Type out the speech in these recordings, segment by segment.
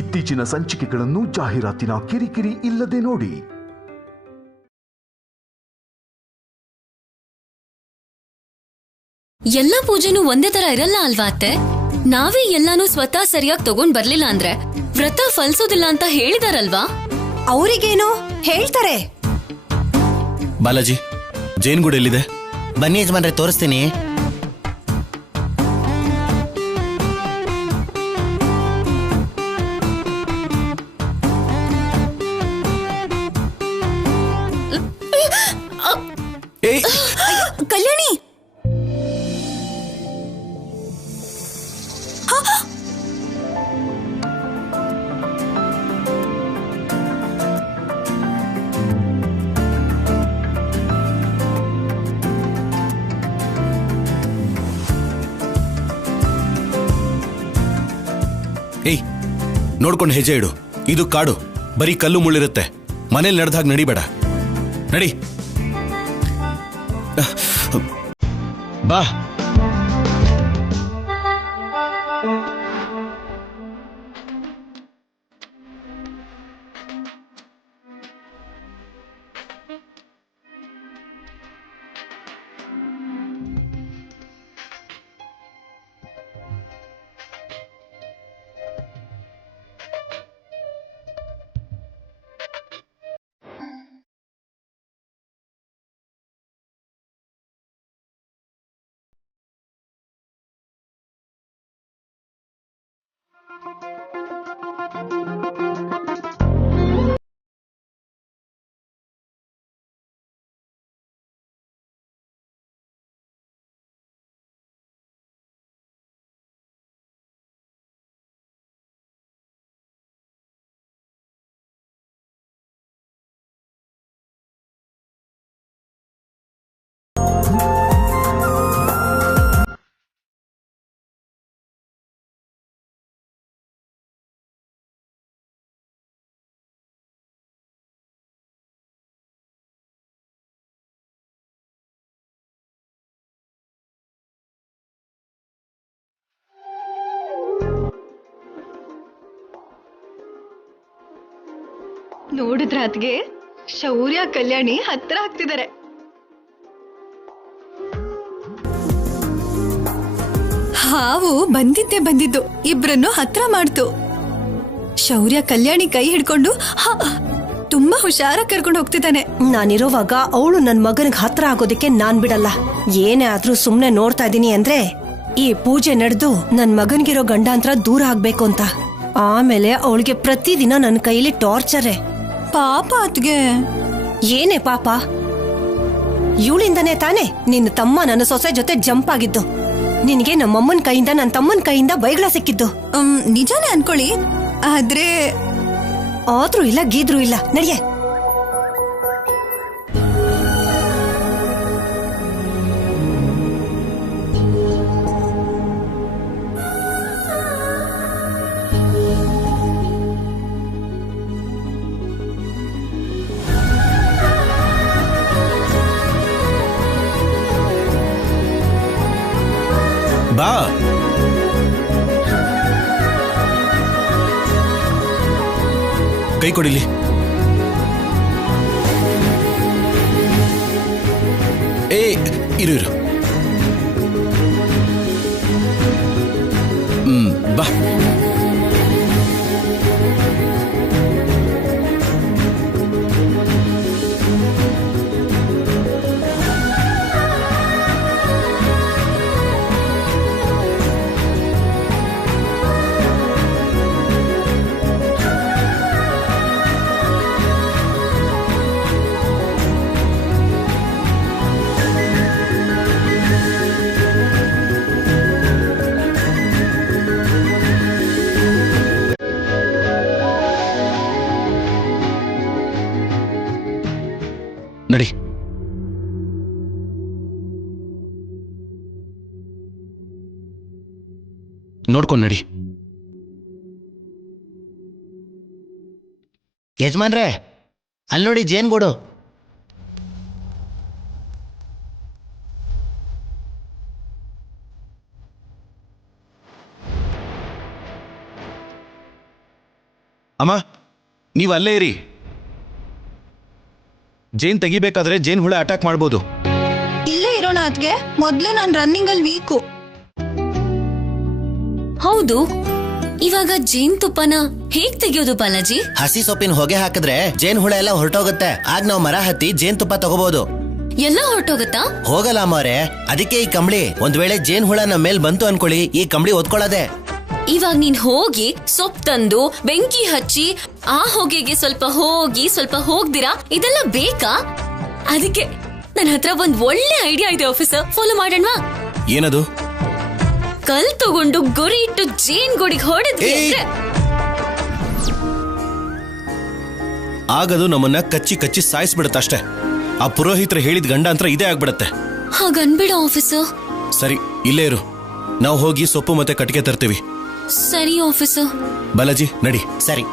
ಇತ್ತೀಚಿನ ಸಂಚಿಕೆಗಳನ್ನು ಜಾಹೀರಾತಿನ ಕಿರಿಕಿರಿ ಇಲ್ಲದೆ ನೋಡಿ. ಎಲ್ಲಾ ಪೂಜೆನೂ ಒಂದೇ ತರ ಇರಲ್ಲ ಅಲ್ವಾ ಅತ್ತೆ? ನಾವೇ ಎಲ್ಲಾನು ಸ್ವತಃ ಸರಿಯಾಗಿ ತಗೊಂಡ್ ಬರ್ಲಿಲ್ಲ ಅಂದ್ರೆ ವ್ರತ ಫಲಿಸೋದಿಲ್ಲ ಅಂತ ಹೇಳಿದಾರಲ್ವಾ? ಅವರಿಗೇನು ಹೇಳ್ತಾರೆ. ಬಾಲಾಜಿ, ಜೇನ್ಗೂಡ್ ಎಲ್ಲಿದೆ? ಬನ್ನಿ ಯಜಮಾನ್ರೆ, ತೋರಿಸ್ತೀನಿ. ಕಲ್ಯಾಣಿ, ಏಯ್, ನೋಡ್ಕೊಂಡು ಹೆಜ್ಜೆ ಇಡು. ಇದು ಕಾಡು, ಬರೀ ಕಲ್ಲು ಮುಳ್ಳಿರುತ್ತೆ. ಮನೇಲಿ ನಡೆದಾಗ ನಡಿಬೇಡ. ನಡಿ ಬಾ. ನೋಡಿದ್ರ ಅದ್ಗೆ ಶೌರ್ಯ ಕಲ್ಯಾಣಿ ಹತ್ರ ಆಗ್ತಿದ್ದಾರೆ. ಹಾವು ಬಂದಿದ್ದು ಇಬ್ರನ್ನು ಹತ್ರ ಮಾಡ್ತು. ಶೌರ್ಯ ಕಲ್ಯಾಣಿ ಕೈ ಹಿಡ್ಕೊಂಡು ತುಂಬಾ ಹುಷಾರಾಗಿ ಕರ್ಕೊಂಡು ಹೋಗ್ತಿದ್ದಾನೆ. ನಾನಿರೋವಾಗ ಅವಳು ನನ್ ಮಗನಿಗೆ ಹತ್ರ ಆಗೋದಕ್ಕೆ ನಾನ್ ಬಿಡಲ್ಲ. ಏನೇ ಆದ್ರೂ ಸುಮ್ನೆ ನೋಡ್ತಾ ಇದೀನಿ ಅಂದ್ರೆ ಈ ಪೂಜೆ ನಡೆದು ನನ್ ಮಗನ್ಗಿರೋ ಗಂಡಾಂತರ ದೂರ ಆಗ್ಬೇಕು ಅಂತ. ಆಮೇಲೆ ಅವಳಿಗೆ ಪ್ರತಿದಿನ ನನ್ನ ಕೈಲಿ ಟಾರ್ಚರೇ. ಪಾಪ ಅದ್ಗೆ. ಏನೇ ಪಾಪ? ಇವಳಿಂದನೇ ತಾನೇ ನಿನ್ನ ತಮ್ಮ ನನ್ನ ಸೊಸೆ ಜೊತೆ ಜಂಪ್ ಆಗಿದ್ದು. ನಿನಗೆ ನಮ್ಮಮ್ಮನ ಕೈಯಿಂದ ನನ್ನ ತಮ್ಮನ ಕೈಯಿಂದ ಬೈಗಳ ಸಿಕ್ಕಿದ್ದು. ನಿಜಾನೇ ಅನ್ಕೊಳ್ಳಿ, ಆದ್ರೆ ಆದ್ರೂ ಇಲ್ಲ ಗೀದ್ರೂ ಇಲ್ಲ. ನಡಿಯೇ. ಬಾ. ಕೈ ಕೊಡಿಲಿ. ಇರು. ಬಾ. ನಡಿ. ನೋಡ್ಕೊಂಡು ನಡಿ. ಯಜಮಾನ್ರೆ, ಅಲ್ಲಿ ನೋಡಿ ಜೇನ್ಗೂಡು. ಅಮ್ಮ ನೀವು ಅಲ್ಲೇ ಇರಿ. ಜೇನ್ ತೆಗಿಬೇಕಾದ್ರೆ ಜೇನ್ ಹುಳ ಅಟ್ಯಾಕ್ ಮಾಡ್ಬೋದು. ಇಲ್ಲೇ ಇರೋಣ ಅದ್ಗೆ. ಮೊದ್ಲೇ ನಾನು ರನ್ನಿಂಗ್ ಅಲ್ಲಿ ವೀಕು. ಹೌದು, ಇವಾಗ ಜೇನ್ತುಪ್ಪನ ಹೇಗ್ ತೆಗಿಯೋದು ಬಾಲಾಜಿ? ಹಸಿ ಸೊಪ್ಪಿನ ಹೊಗೆ ಹಾಕಿದ್ರೆ ಜೇನ್ ಹುಳ ಎಲ್ಲ ಹೊರಟೋಗುತ್ತೆ. ಆಗ ನಾವು ಮರ ಹತ್ತಿ ಜೇನ್ತುಪ್ಪ ತಗೋಬಹುದು. ಎಲ್ಲ ಹೊರಟೋಗತ್ತಾ? ಹೋಗಲ್ಲ ಅಮ್ಮವ್ರೆ, ಅದಕ್ಕೆ ಈ ಕಂಬಳಿ. ಒಂದ್ ವೇಳೆ ಜೇನ್ ಹುಳ ನಮ್ಮ ಮೇಲ್ ಬಂತು ಅನ್ಕೊಳ್ಳಿ, ಈ ಕಂಬಳಿ ಒದ್ಕೊಳ್ಳೋದೆ. ಇವಾಗ ನೀನ್ ಹೋಗಿ ಸೊಪ್ಪು ತಂದು ಬೆಂಕಿ ಹಚ್ಚಿ ಆ ಹೊಗೆಗೆ ಸ್ವಲ್ಪ ಹೋಗಿ ಸ್ವಲ್ಪ ಹೋಗ್ದಿರಾ, ಇದೆಲ್ಲ ಬೇಕಾ? ಅದಕ್ಕೆ ನನ್ನ ಹತ್ರ ಒಂದ್ ಒಳ್ಳೆ ಐಡಿಯಾ ಇದೆ ಆಫೀಸರ್, ಫಾಲೋ ಮಾಡೋಣವಾ? ಏನದು? ಕಲ್ ತಗೊಂಡು ಗುರಿ ಇಟ್ಟು ಜೇನ್ ಗೋಡಿಗೆ ಹೊಡೆದ್ವಿ ಅಂದ್ರೆ ಆಗದು ನಮ್ಮನ್ನ ಕಚ್ಚಿ ಕಚ್ಚಿ ಸಾಯಿಸ್ಬಿಡುತ್ತಷ್ಟೇ. ಆ ಪುರೋಹಿತರು ಹೇಳಿದ ಗಂಡಾಂತರ ಇದೇ ಆಗ್ಬಿಡತ್ತೆ. ಹಾಗನ್ಬೇಡ ಆಫೀಸರ್. ಸರಿ, ಇಲ್ಲೇ ಇರು. ನಾವು ಹೋಗಿ ಸೊಪ್ಪು ಮತ್ತೆ ಕಟ್ಟಿಗೆ ತರ್ತೀವಿ. ಸರಿ ಆಫೀಸರ್. ಬಾಲಾಜಿ ನಡಿ. ಸರಿ.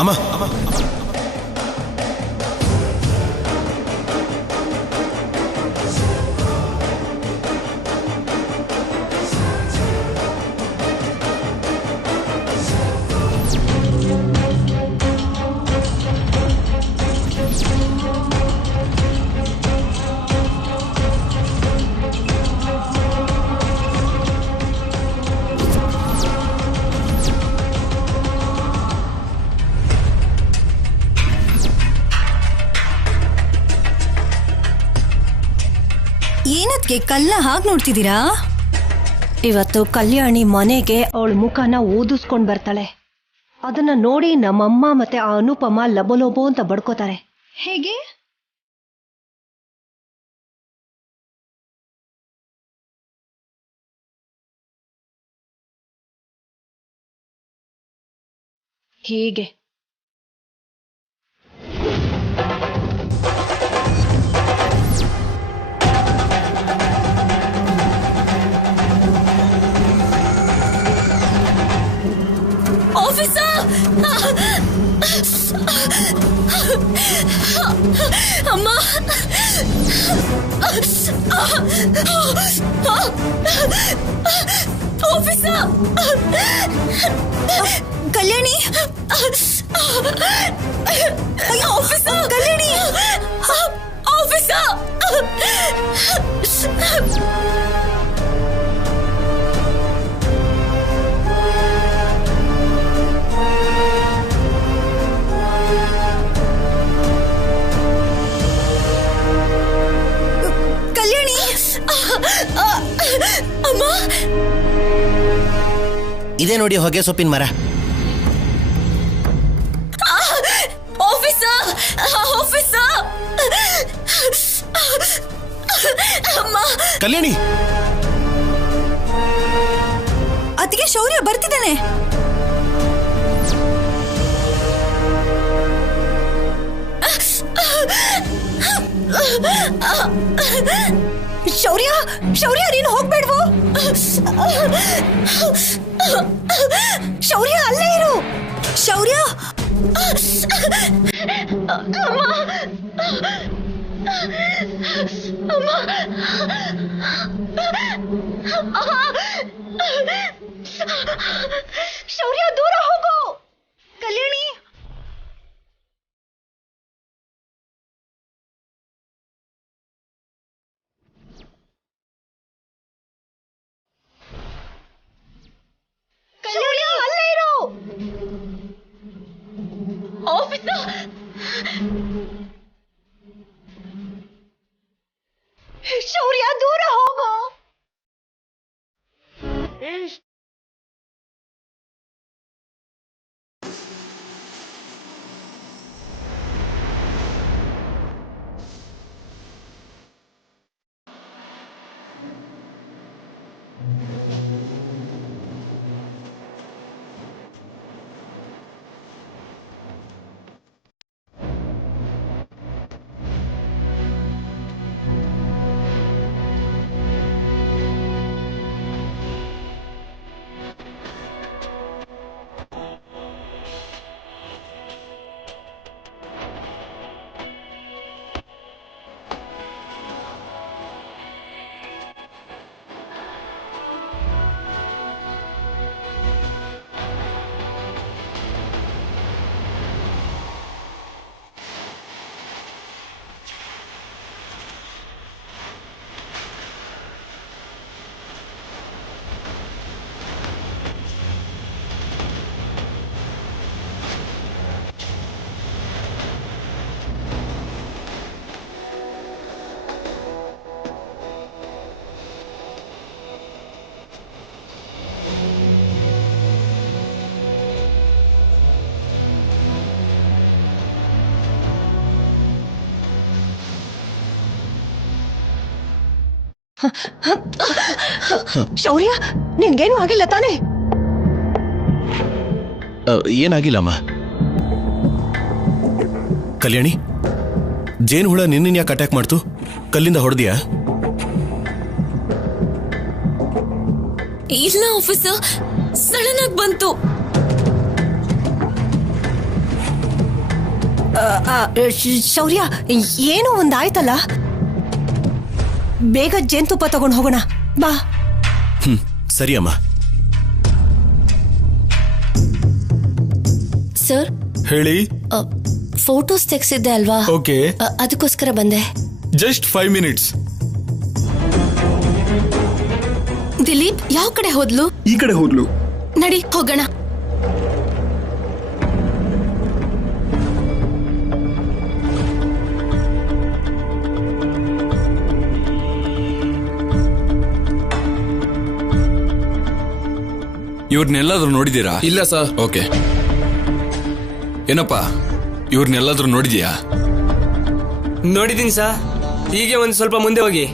ಅಮ್ಮ, ಏನದ್ಗೆ ಕಲ್ಲ ಹಾಗೆ ನೋಡ್ತಿದ್ದೀರಾ? ಇವತ್ತು ಕಲ್ಯಾಣಿ ಮನೆಗೆ ಅವಳ ಮುಖನ ಓದಿಸ್ಕೊಂಡ್ ಬರ್ತಾಳೆ. ಅದನ್ನ ನೋಡಿ ನಮ್ಮಮ್ಮ ಮತ್ತೆ ಆ ಅನುಪಮ ಲಬೋಲೋಬೋ ಅಂತ ಬಡ್ಕೋತಾರೆ. ಹೇಗೆ? ಹೀಗೆ. ಆಫೀಸರ್! ಅಮ್ಮ! ಆಫೀಸರ್! ಕಲ್ಯಾಣಿ! ಅಯ್ಯೋ ಆಫೀಸರ್! ಕಲ್ಯಾಣಿ! ಆಫೀಸರ್! ಕಲ್ಯಾಣಿ! ಅಮ್ಮ! ಇದೇ ನೋಡಿ ಹೊಗೆ ಸೊಪ್ಪಿನ ಮರ. ಆಫೀಸರ್! ಆಫೀಸರ್! ಅಮ್ಮ! ಕಲ್ಯಾಣಿ! ಅದಕ್ಕೆ ಶೌರ್ಯ ಬರ್ತಿದ್ದಾನೆ. ಶೌರ್ಯ! ಶೌರ್ಯ, ನೀನು ಹೋಗ್ಬೇಡ್ವೋ? ಶೌರ್ಯ, ಅಲ್ಲೇ ಇರು. ಶೌರ್ಯ! ಶೌರ್ಯ, ದೂರ ಹೋಗು. ಕಲ್ಯಾಣಿ! ಶೌರ್ಯ, ಅಲ್ಲೇ ಇರು. ಆಫೀಸರ್! ಶೌರ್ಯ, ದೂರ ಹೋಗು. ಶೌರ್ಯ ನಿನ್ಗೇನು ಆಗಿಲ್ಲ ತಾನೇ? ಏನಾಗಿಲ್ಲಮ್ಮ. ಕಲ್ಯಾಣಿ, ಜೇನು ಹುಳ ನಿನ್ನ ಯಾಕೆ ಅಟ್ಯಾಕ್ ಮಾಡ್ತು? ಕಲ್ಲಿಂದ ಹೊಡೆದಿಯಾ? ಇಲ್ಲ ಆಫೀಸರ್, ಸಡನ್ ಆಗಿ ಬಂತು. ಶೌರ್ಯ, ಏನೋ ಒಂದಾಯ್ತಲ್ಲ, ಬೇಗ ಜೇನುತುಪ್ಪ ತಗೊಂಡು ಹೋಗೋಣ ಬಾ. ಸರಿ ಅಮ್ಮ. ಸರ್ ಹೇಳಿ. ಫೋಟೋಸ್ ತೆಗ್ಸಿದ್ದೆ ಅಲ್ವಾ? ಓಕೆ, ಅದಕ್ಕೋಸ್ಕರ ಬಂದೆ. Just 5 minutes. ದಿಲೀಪ್ ಯಾವ ಕಡೆ ಹೋದ್ಲು? ಈ ಕಡೆ ಹೋದ್ಲು. ನಡಿ ಹೋಗೋಣ. ಇವ್ರನ್ನೆಲ್ಲಾದ್ರೂ ನೋಡಿದೀರಾ? ಇಲ್ಲ ಸರ್. ಓಕೆ. ಏನಪ್ಪ, ಇವ್ರನ್ನೆಲ್ಲಾದ್ರೂ ನೋಡಿದ್ಯಾ? ನೋಡಿದೀನಿ ಸರ್. ಹೀಗೆ ಒಂದ್ ಸ್ವಲ್ಪ ಮುಂದೆ ಹೋಗಿ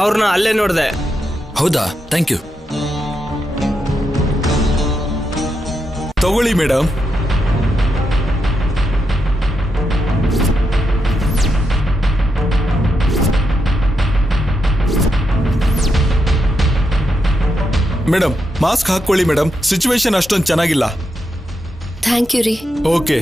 ಅವ್ರನ್ನ ಅಲ್ಲೇ ನೋಡ್ದೆ. ಹೌದಾ? Thank you. ತಗೊಳ್ಳಿ ಮೇಡಮ್. ಮೇಡಮ್, ಮಾಸ್ಕ್ ಹಾಕೊಳ್ಳಿ ಮೇಡಮ್. ಸಿಚುವೇಶನ್ ಅಷ್ಟೊಂದು ಚೆನ್ನಾಗಿಲ್ಲ. ಥ್ಯಾಂಕ್ ಯು ರೀ. ಓಕೆ.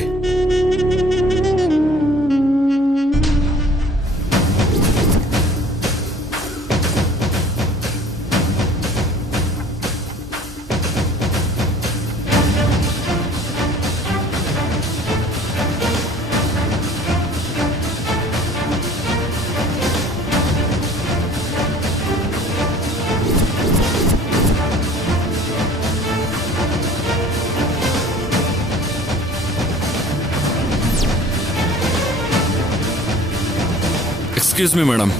ಎಕ್ಸ್ಕ್ಯೂಸ್ ಮಿ ಮೇಡಮ್,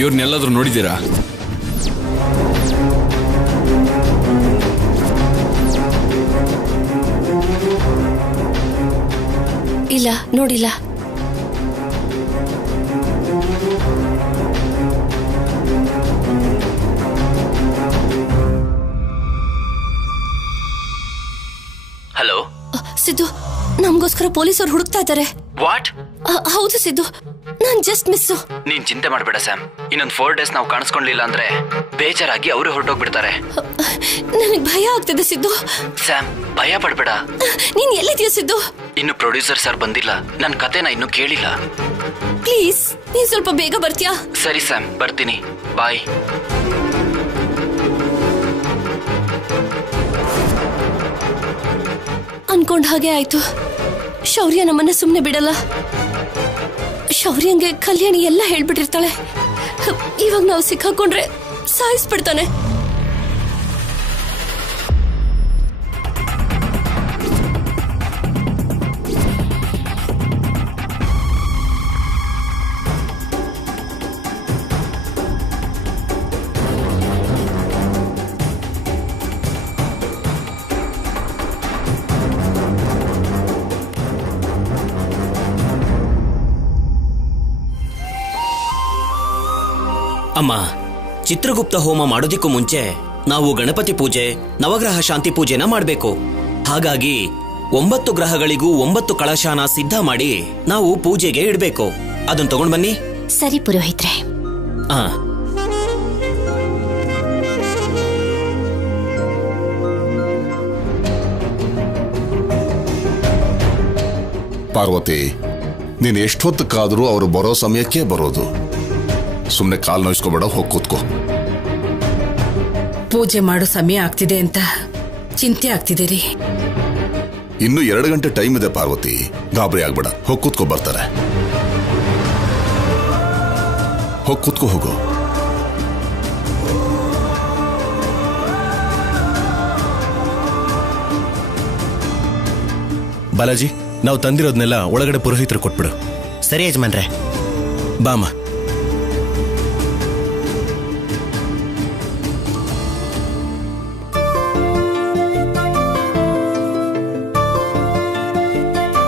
ಇವ್ರನ್ನೆಲ್ಲಾದ್ರೂ ನೋಡಿದ್ದೀರಾ? ಇಲ್ಲ, ನೋಡಿಲ್ಲ. ಹಲೋ ಸಿದ್ದು, ನಮಗೋಸ್ಕರ ಪೊಲೀಸರು ಹುಡುಕ್ತಾ ಇದ್ದಾರೆ. ವಾಟ್? ಹೌದು ಸಿದ್ದು, ನಾನ್ ಜಸ್ಟ್ ಮಿಸ್ಸು. ನೀನ್ ಚಿಂತೆ ಮಾಡ್ಬೇಡ ಸ್ಯಾಮ್. ಇನ್ನೊಂದು 4 days ನಾವು ಕಾಣಿಸ್ಕೊಂಡ್ಲಿಲ್ಲ ಅಂದ್ರೆ ಬೇಜಾರಾಗಿ ಅವರು ಹೊರಟೋಗ್ಬಿಡ್ತಾರೆ. ನನಗೆ ಭಯ ಆಗ್ತಿದೆ ಸಿದ್ದು. ಸ್ಯಾಮ್, ಭಯ ಪಡ್ಬೇಡ. ನೀನ್ ಎಲ್ಲಿದ್ಯಾ ಸಿದ್ದು? ಇನ್ನು ಪ್ರೊಡ್ಯೂಸರ್ ಸರ್ ಬಂದಿಲ್ಲ. ನನ್ನ ಕತೆನ ಇನ್ನೂ ಕೇಳಿಲ್ಲ. ಪ್ಲೀಸ್, ನೀನ್ ಸ್ವಲ್ಪ ಬೇಗ ಬರ್ತೀಯಾ? ಸರಿ ಸ್ಯಾಮ್, ಬರ್ತೀನಿ. ಬಾಯ್. ಅನ್ಕೊಂಡ್ ಹಾಗೆ ಆಯ್ತು. ಶೌರ್ಯ ನಮ್ಮನ್ನ ಸುಮ್ನೆ ಬಿಡಲ್ಲ. ಶೌರ್ಯಂಗೆ ಕಲ್ಯಾಣಿ ಎಲ್ಲ ಹೇಳ್ಬಿಟ್ಟಿರ್ತಾಳೆ. ಇವಾಗ ನಾವು ಸಿಕ್ಕಾಕೊಂಡ್ರೆ ಸಾಯಿಸ್ಬಿಡ್ತಾನೆ. ಅಮ್ಮ, ಚಿತ್ರಗುಪ್ತ ಹೋಮ ಮಾಡೋದಿಕ್ಕೂ ಮುಂಚೆ ನಾವು ಗಣಪತಿ ಪೂಜೆ, ನವಗ್ರಹ ಶಾಂತಿ ಪೂಜೆನ ಮಾಡಬೇಕು. ಹಾಗಾಗಿ 9 ಗ್ರಹಗಳಿಗೂ 9 ಕಳಶಾನ ಸಿದ್ಧ ಮಾಡಿ ನಾವು ಪೂಜೆಗೆ ಇಡಬೇಕು. ಅದನ್ನ ತಗೊಂಡ್ ಬನ್ನಿ. ಸರಿ ಪುರೋಹಿತ್ರೆ. ಪಾರ್ವತಿ, ನೀನು ಎಷ್ಟೊತ್ತಕ್ಕಾದ್ರೂ ಅವರು ಬರೋ ಸಮಯಕ್ಕೆ ಬರೋದು. ಸುಮ್ಮನೆ ಕಾಲು ನೋಯಿಸ್ಕೋಬೇಡ, ಹೋಗಿ ಕೂತ್ಕೋ. ಪೂಜೆ ಮಾಡೋ ಸಮಯ ಆಗ್ತಿದೆ ಅಂತ ಚಿಂತೆ ಆಗ್ತಿದೆ ರೀ. ಇನ್ನು 2 ಗಂಟೆ ಟೈಮ್ ಇದೆ ಪಾರ್ವತಿ, ಗಾಬರಿ ಆಗ್ಬೇಡ. ಹೋಗಿ ಕೂತ್ಕೋ, ಬರ್ತಾರೆ. ಹೋಗಿ ಕೂತ್ಕೋ, ಹೋಗು. ಬಾಲಾಜಿ, ನಾವು ತಂದಿರೋದ್ನೆಲ್ಲ ಒಳಗಡೆ ಪುರೋಹಿತರು ಕೊಟ್ಬಿಡು. ಸರಿ ಯಜಮಾನ್ರೆ. ಬಾಮ.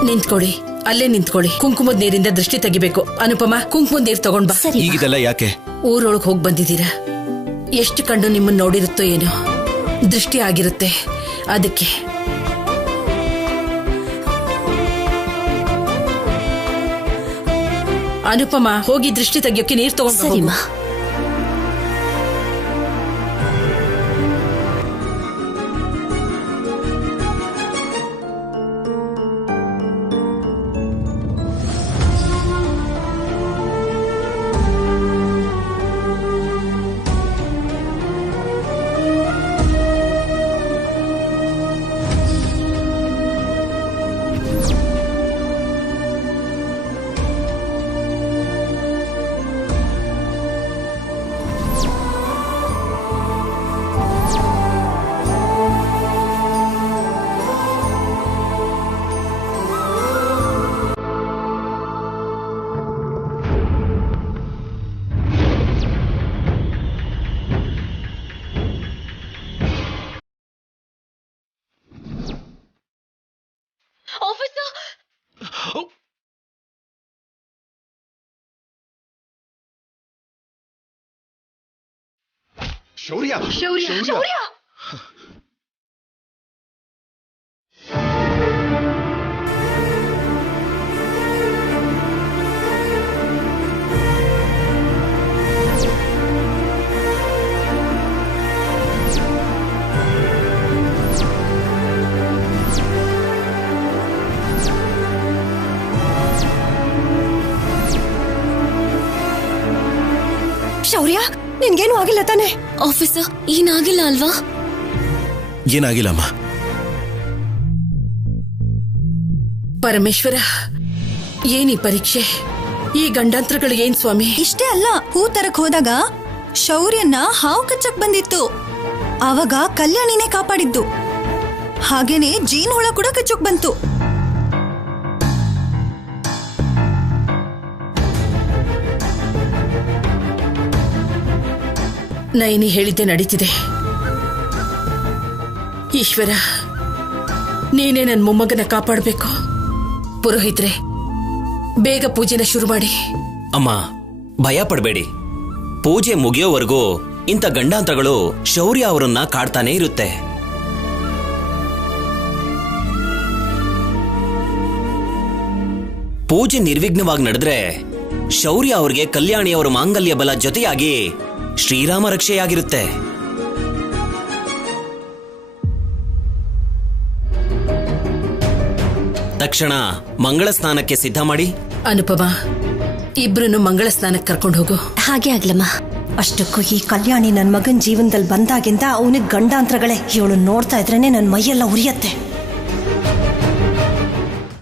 ನಿಂತ್ಕೊಡಿ, ಅಲ್ಲೇ ನಿಂತ್ಕೊಳ್ಳಿ. ಕುಂಕುಮದ ನೀರಿಂದ ದೃಷ್ಟಿ ತೆಗಿಬೇಕು. ಅನುಪಮ, ಕುಂಕುಮದ ನೀರು ತಗೊಂಡ್ ಬಾ. ಈಗಿದೆಲ್ಲ ಯಾಕೆ? ಊರೊಳಗ್ ಹೋಗಿ ಬಂದಿದ್ದೀರಾ, ಎಷ್ಟು ಕಣ್ಣು ನಿಮ್ಮನ್ನ ನೋಡಿರುತ್ತೋ ಏನೋ, ದೃಷ್ಟಿ ಆಗಿರುತ್ತೆ ಅದಕ್ಕೆ. ಅನುಪಮ, ಹೋಗಿ ದೃಷ್ಟಿ ತೆಗಿಯೋಕೆ ನೀರು ತಗೊಂಡು ಹೋಗು. ಶೌರ್ಯ, ಶೌರ್ಯ, ಶೌರ್ಯ. ಶೌರ್ಯ, ನಿನ್ಗೇನು ಆಗಿಲ್ಲ ತಾನೆ? ಆಫೀಸರ್, ಏನಾಗಿಲ್ಲ ಅಲ್ವಾ? ಏನಾಗಿಲ್ಲಮ್ಮ. ಪರಮೇಶ್ವರ, ಏನಿ ಪರೀಕ್ಷೆ, ಈ ಗಂಡಾಂತರಗಳು ಏನ್ ಸ್ವಾಮಿ? ಇಷ್ಟೇ ಅಲ್ಲ, ಹೂ ತರಕ್ ಹೋದಾಗ ಶೌರ್ಯನ ಹಾವು ಕಚ್ಚಕ್ ಬಂದಿತ್ತು. ಆವಾಗ ಕಲ್ಯಾಣಿನೇ ಕಾಪಾಡಿದ್ದು. ಹಾಗೇನೆ ಜೇನು ಹುಳ ಕೂಡ ಕಚ್ಚಕ್ ಬಂತು. ನೈನಿ ಹೇಳಿದ್ದೆ ನಡೀತಿದೆ. ಈಶ್ವರ, ನೀನೇ ನನ್ನ ಮೊಮ್ಮಗನ ಕಾಪಾಡಬೇಕು. ಪುರೋಹಿತ್ರೆ, ಬೇಗ ಪೂಜೆನ ಶುರು ಮಾಡಿ. ಅಮ್ಮ, ಭಯ ಪಡಬೇಡಿ. ಪೂಜೆ ಮುಗಿಯೋವರೆಗೂ ಇಂಥ ಗಂಡಾಂತರಗಳು ಶೌರ್ಯ ಅವರನ್ನ ಕಾಡ್ತಾನೆ ಇರುತ್ತೆ. ಪೂಜೆ ನಿರ್ವಿಘ್ನವಾಗಿ ನಡೆದ್ರೆ ಶೌರ್ಯ ಅವರಿಗೆ ಕಲ್ಯಾಣಿಯವರ ಮಾಂಗಲ್ಯ ಬಲ ಜೊತೆಯಾಗಿ ಶ್ರೀರಾಮ ರಕ್ಷೆಯಾಗಿರುತ್ತೆ. ತಕ್ಷಣ ಮಂಗಳ ಸ್ನಾನಕ್ಕೆ ಸಿದ್ಧ ಮಾಡಿ. ಅನುಪಮ, ಇಬ್ರು ಮಂಗಳ ಸ್ನಾನಕ್ಕೆ ಕರ್ಕೊಂಡು ಹೋಗು. ಹಾಗೆ ಆಗ್ಲಮ್ಮ. ಅಷ್ಟಕ್ಕೂ ಈ ಕಲ್ಯಾಣಿ ನನ್ ಮಗನ್ ಜೀವನದಲ್ಲಿ ಬಂದಾಗಿಂದ ಅವನಿಗೆ ಗಂಡಾಂತರಗಳೇ. ಇವಳು ನೋಡ್ತಾ ಇದ್ರೇನೆ ನನ್ ಮೈಯೆಲ್ಲ ಉರಿಯತ್ತೆ.